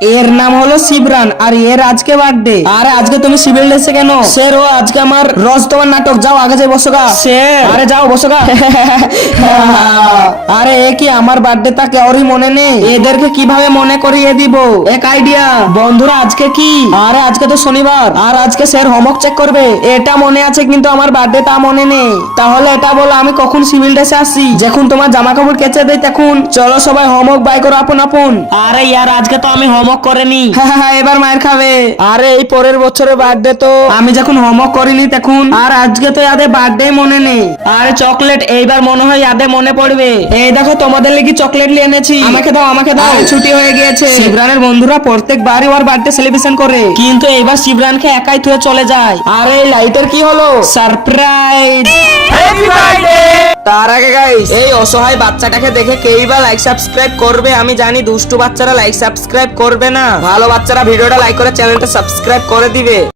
এর নাম হলো শিবরান আর এর আজকে বার্থডে। আরে আজকে তুমি সিভিল ড্রেসে কেন? স্যার ও আজকে আমার রজতবার নাটক, যাও আগে যাই বসো গা। স্যার আরে যাও বসো গা। আরে এ কি আমার বার্থডে তা কেউরই মনে নেই, এদেরকে কিভাবে মনে করিয়ে দিব? এক আইডিয়া বন্ধুরা, আজকে কি? আরে আজকে তো শনিবার আর আজকে স্যার হোমওয়ার্ক চেক করবে, এটা মনে আছে কিন্তু আমার বার্থডে তা মনে নেই। তাহলে এটা বলো আমি কখন সিভিল ড্রেসে আসি? যখন তোমার জামা কাপড় কেচে দেই তখন। চলো সবাই হোমওয়ার্ক বাই করো আপন আপন। আরে ইয়ার আজকে তো আমি হোমওয়ার্ক করিনি। হ্যাঁ এবার মায়ের খাবে। আরে এই পরের বছরের বার্থডে তো আমি যখন হোমওয়ার্ক করিনি তখন, আর আজকে তো ইয়াদের বার্থডে মনে নেই। আরে চকলেট এইবার মনে হয় ইয়াদের মনে পড়বে। এই দেখো তোমাদের লাগি চকলেট নিয়ে এনেছি, আমাকে দাও আমাকে দাও। ছুটি হয়ে গিয়েছে। শিবরানের বন্ধুরা প্রত্যেকবারই ওর বার্থডে সেলিব্রেশন করে, কিন্তু এইবার শিবরানকে একাই থুয়ে চলে যায়। আর এই লাইটের কি হলো? সারপ্রাইজ। তার আগে গাইস, এই অসহায় বাচ্চাটাকে দেখে কেই বা লাইক সাবস্ক্রাইব করবে? আমি জানি দুষ্টু বাচ্চারা লাইক সাবস্ক্রাইব করবে না, ভালো বাচ্চারা ভিডিওটা লাইক করে চ্যানেলটা সাবস্ক্রাইব করে দিবে।